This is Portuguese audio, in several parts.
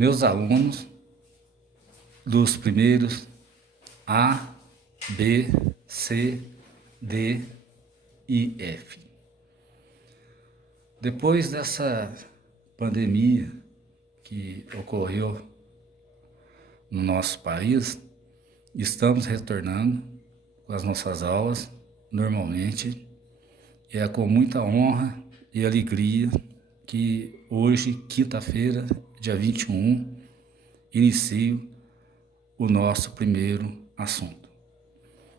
meus alunos dos primeiros A, B, C, D e F. Depois dessa pandemia que ocorreu no nosso país, estamos retornando com as nossas aulas normalmente. É com muita honra e alegria que hoje, quinta-feira, dia 21, inicio o nosso primeiro assunto,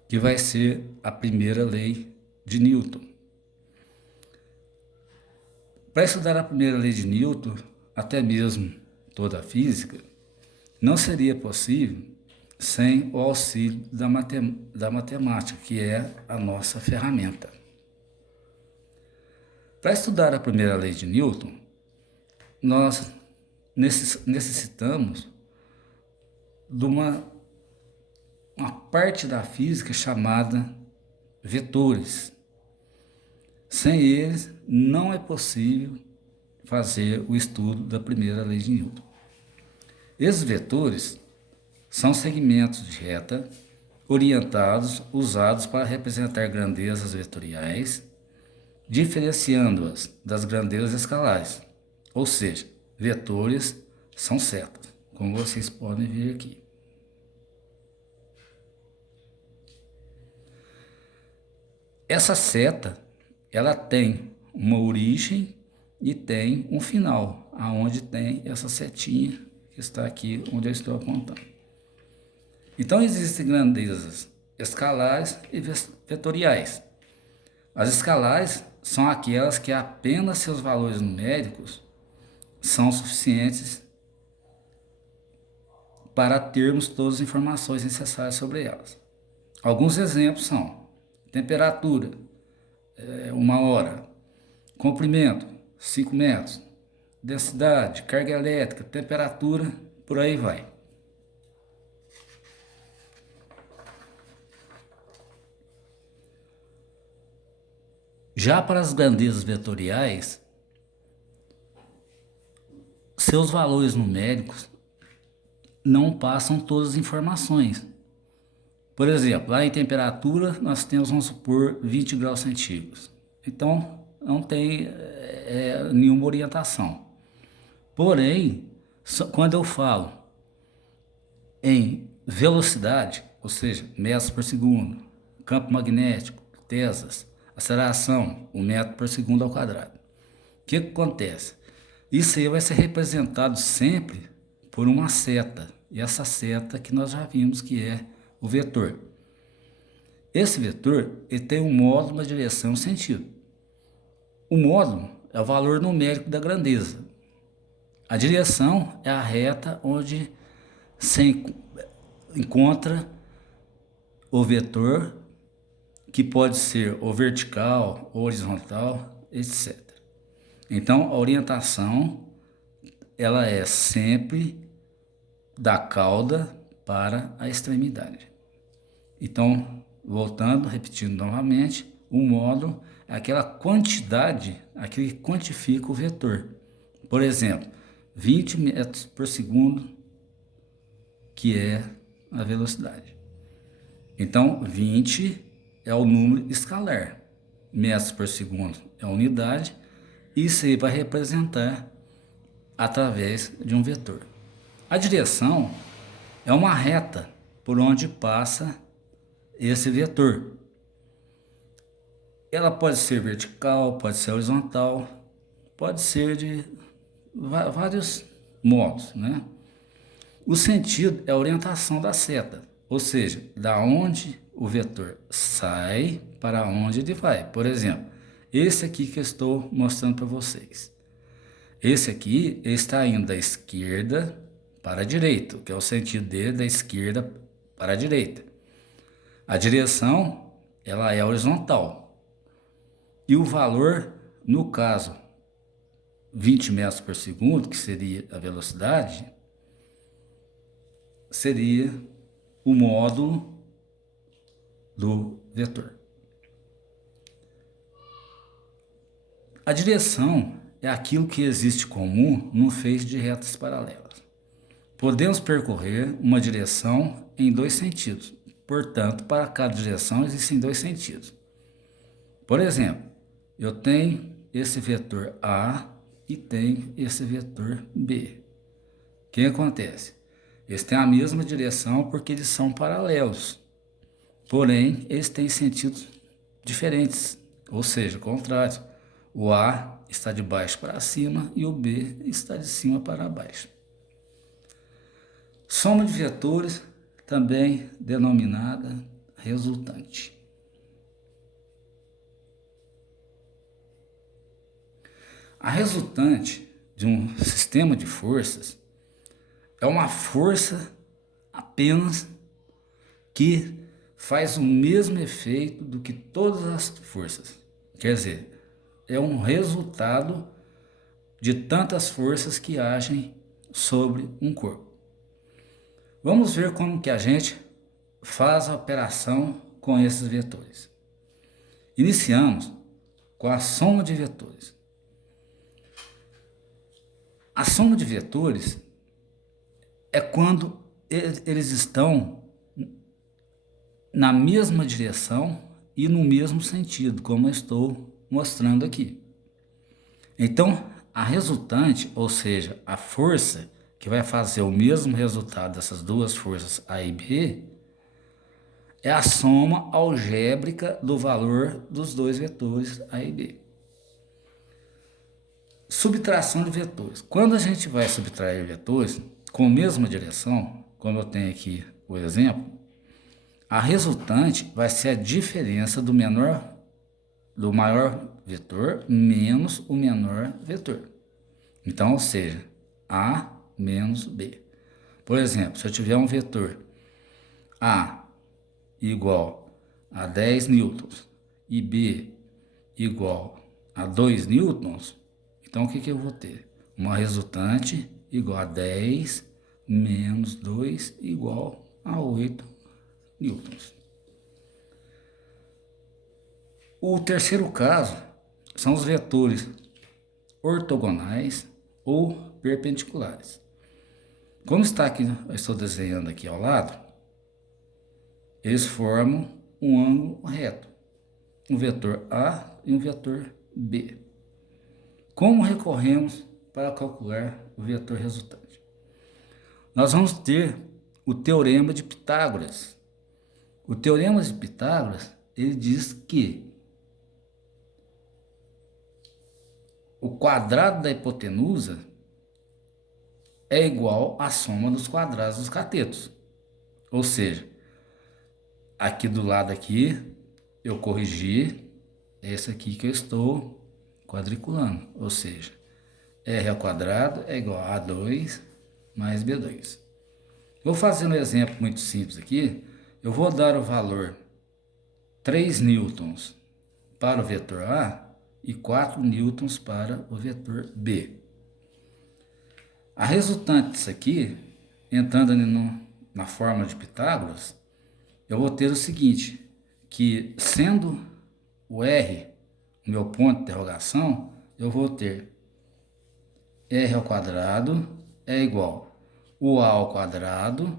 que vai ser a primeira lei de Newton. Para estudar a primeira lei de Newton, até mesmo toda a física, não seria possível sem o auxílio da matemática, que é a nossa ferramenta. Para estudar a primeira lei de Newton, nós necessitamos de uma parte da física chamada vetores. Sem eles, não é possível fazer o estudo da primeira lei de Newton. Esses vetores são segmentos de reta orientados, usados para representar grandezas vetoriais, diferenciando-as das grandezas escalares. Ou seja, vetores são setas, como vocês podem ver aqui. Essa seta, ela tem uma origem e tem um final, aonde tem essa setinha que está aqui onde eu estou apontando. Então existem grandezas escalares e vetoriais. As escalares são aquelas que apenas seus valores numéricos são suficientes para termos todas as informações necessárias sobre elas. Alguns exemplos são temperatura, 1 hora, comprimento, 5 metros, densidade, carga elétrica, temperatura, por aí vai. Já para as grandezas vetoriais, seus valores numéricos não passam todas as informações. Por exemplo, lá em temperatura nós temos, vamos supor, 20 graus centígrados. Então não tem nenhuma orientação. Porém, quando eu falo em velocidade, ou seja, metros por segundo, campo magnético, tesas, aceleração, 1 metro por segundo ao quadrado. O que acontece? Isso aí vai ser representado sempre por uma seta. E essa seta que nós já vimos que é o vetor. Esse vetor ele tem um módulo, uma direção e um sentido. O módulo é o valor numérico da grandeza. A direção é a reta onde se encontra o vetor, que pode ser ou vertical, ou horizontal, etc. Então, a orientação ela é sempre da cauda para a extremidade. Então, voltando, repetindo novamente, o módulo é aquela quantidade, aquele que quantifica o vetor. Por exemplo, 20 metros por segundo, que é a velocidade. Então, 20 é o número escalar, metros por segundo é a unidade, e isso aí vai representar através de um vetor. A direção é uma reta por onde passa esse vetor. Ela pode ser vertical, pode ser horizontal, pode ser de vários modos, né? O sentido é a orientação da seta, ou seja, da onde o vetor sai para onde ele vai. Por exemplo, esse aqui que eu estou mostrando para vocês. Esse aqui está indo da esquerda para a direita, que é o sentido dele da esquerda para a direita. A direção, ela é horizontal. E o valor, no caso, 20 metros por segundo, que seria a velocidade, seria o módulo do vetor. A direção é aquilo que existe comum num feixe de retas paralelas. Podemos percorrer uma direção em dois sentidos. Portanto, para cada direção existem dois sentidos. Por exemplo, eu tenho esse vetor A e tenho esse vetor B. O que acontece? Eles têm a mesma direção porque eles são paralelos. Porém, eles têm sentidos diferentes, ou seja, contrários. O A está de baixo para cima e o B está de cima para baixo. Soma de vetores, também denominada resultante. A resultante de um sistema de forças é uma força apenas que faz o mesmo efeito do que todas as forças. Quer dizer, é um resultado de tantas forças que agem sobre um corpo. Vamos ver como que a gente faz a operação com esses vetores. Iniciamos com a soma de vetores. A soma de vetores é quando eles estão na mesma direção e no mesmo sentido, como eu estou mostrando aqui. Então, a resultante, ou seja, a força que vai fazer o mesmo resultado dessas duas forças A e B, é a soma algébrica do valor dos dois vetores A e B. Subtração de vetores. Quando a gente vai subtrair vetores com a mesma direção, como eu tenho aqui o exemplo, a resultante vai ser a diferença do maior vetor menos o menor vetor. Então, ou seja, A menos B. Por exemplo, se eu tiver um vetor A igual a 10 newtons e B igual a 2 newtons, então o que eu vou ter? Uma resultante igual a 10 menos 2 igual a 8 newtons. O terceiro caso são os vetores ortogonais ou perpendiculares. Como está aqui, eu estou desenhando aqui ao lado, eles formam um ângulo reto, um vetor A e um vetor B. Como recorremos para calcular o vetor resultante? Nós vamos ter o teorema de Pitágoras. O teorema de Pitágoras, ele diz que o quadrado da hipotenusa é igual à soma dos quadrados dos catetos. Ou seja, aqui do lado aqui, eu corrigi esse aqui que eu estou quadriculando. Ou seja, R ao quadrado é igual a A2 mais B2. Vou fazer um exemplo muito simples aqui. Eu vou dar o valor 3 newtons para o vetor A e 4 newtons para o vetor B. A resultante disso aqui, entrando na fórmula de Pitágoras, eu vou ter o seguinte, que sendo o R o meu ponto de interrogação, eu vou ter R ao quadrado é igual o A ao quadrado,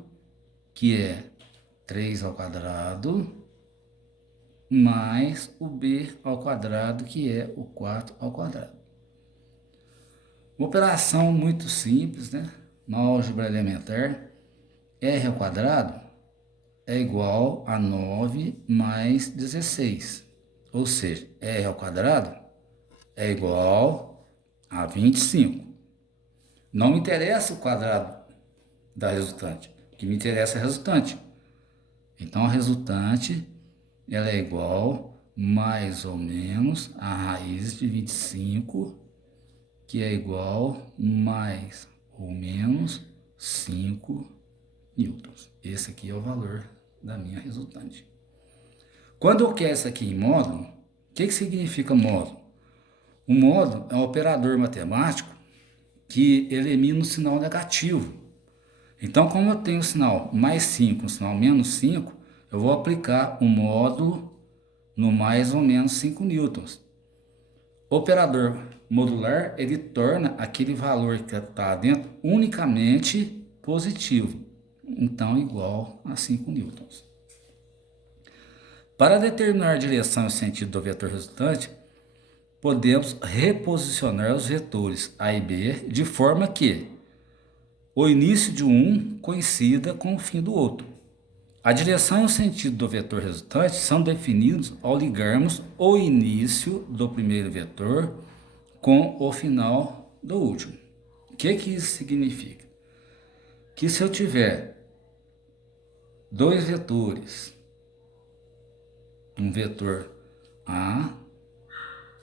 que é 3 ao quadrado, mais o B ao quadrado, que é o 4 ao quadrado. Uma operação muito simples, né? Na álgebra elementar, R ao quadrado é igual a 9 mais 16. Ou seja, R ao quadrado é igual a 25. Não me interessa o quadrado da resultante, o que me interessa é a resultante. Então, a resultante ela é igual mais ou menos a raiz de 25, que é igual mais ou menos 5 newtons. Esse aqui é o valor da minha resultante. Quando eu quero isso aqui em módulo, o que significa módulo? O módulo é um operador matemático que elimina o sinal negativo. Então, como eu tenho o sinal mais 5, o sinal menos 5, eu vou aplicar o módulo no mais ou menos 5 newtons. O operador modular, ele torna aquele valor que está dentro unicamente positivo, então igual a 5 newtons. Para determinar a direção e sentido do vetor resultante, podemos reposicionar os vetores A e B de forma que o início de um coincida com o fim do outro. A direção e o sentido do vetor resultante são definidos ao ligarmos o início do primeiro vetor com o final do último. O que isso significa? Que se eu tiver dois vetores, um vetor A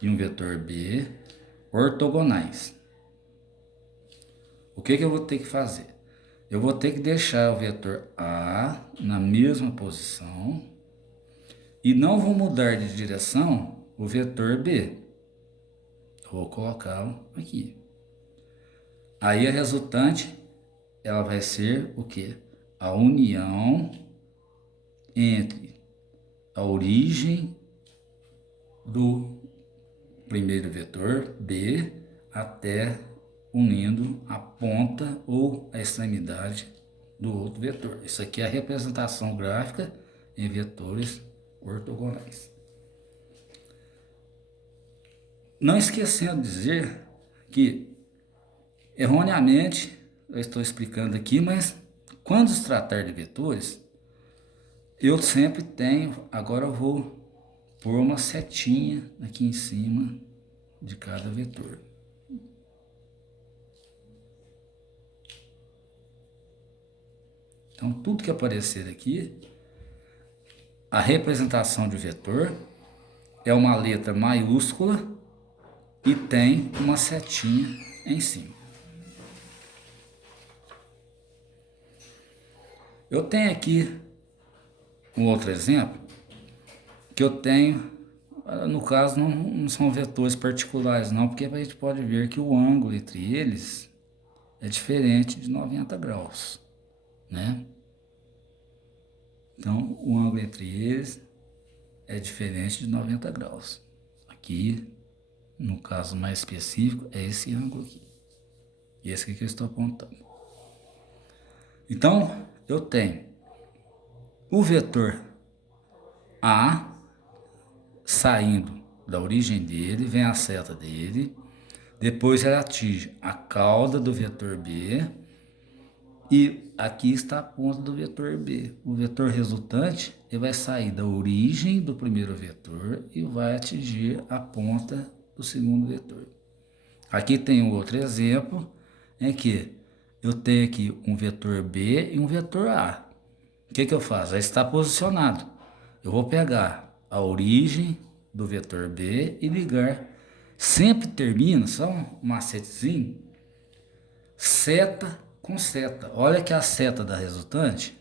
e um vetor B ortogonais, o que eu vou ter que fazer? Eu vou ter que deixar o vetor A na mesma posição e não vou mudar de direção o vetor B. Eu vou colocá-lo aqui. Aí a resultante, ela vai ser o quê? A união entre a origem do primeiro vetor B até unindo a ponta ou a extremidade do outro vetor. Isso aqui é a representação gráfica em vetores ortogonais. Não esquecendo de dizer que, erroneamente, eu estou explicando aqui, mas quando se tratar de vetores, eu sempre tenho, agora eu vou pôr uma setinha aqui em cima de cada vetor. Então, tudo que aparecer aqui, a representação de vetor é uma letra maiúscula e tem uma setinha em cima. Eu tenho aqui um outro exemplo que eu tenho, no caso não são vetores particulares não, porque a gente pode ver que o ângulo entre eles é diferente de 90 graus, né? Então, o ângulo entre eles é diferente de 90 graus. Aqui, no caso mais específico, é esse ângulo aqui. E esse aqui que eu estou apontando. Então, eu tenho o vetor A saindo da origem dele, vem a seta dele, depois ela atinge a cauda do vetor B, e aqui está a ponta do vetor B. O vetor resultante ele vai sair da origem do primeiro vetor e vai atingir a ponta do segundo vetor. Aqui tem um outro exemplo em que eu tenho aqui um vetor B e um vetor A. O que eu faço? Já está posicionado. Eu vou pegar a origem do vetor B e ligar. Sempre termina, só um macetezinho, seta com seta. Olha que a seta da resultante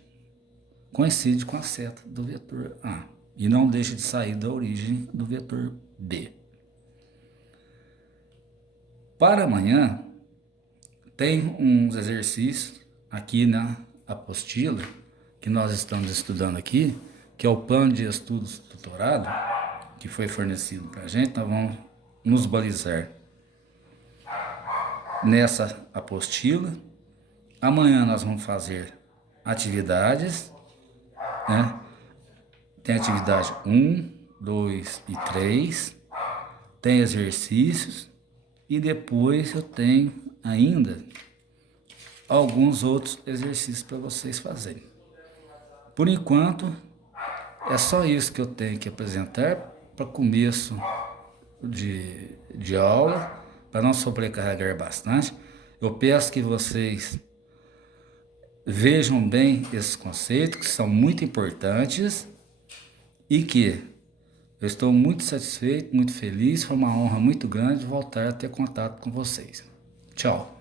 coincide com a seta do vetor A. E não deixa de sair da origem do vetor B. Para amanhã, tem uns exercícios aqui na apostila que nós estamos estudando aqui, que é o plano de estudos tutorado, que foi fornecido para a gente. Nós vamos nos balizar nessa apostila. Amanhã nós vamos fazer atividades, né? Tem atividade 1, 2 e 3, tem exercícios e depois eu tenho ainda alguns outros exercícios para vocês fazerem. Por enquanto, é só isso que eu tenho que apresentar para começo de aula, para não sobrecarregar bastante. Eu peço que vocês vejam bem esses conceitos, que são muito importantes, e que eu estou muito satisfeito, muito feliz, foi uma honra muito grande voltar a ter contato com vocês. Tchau!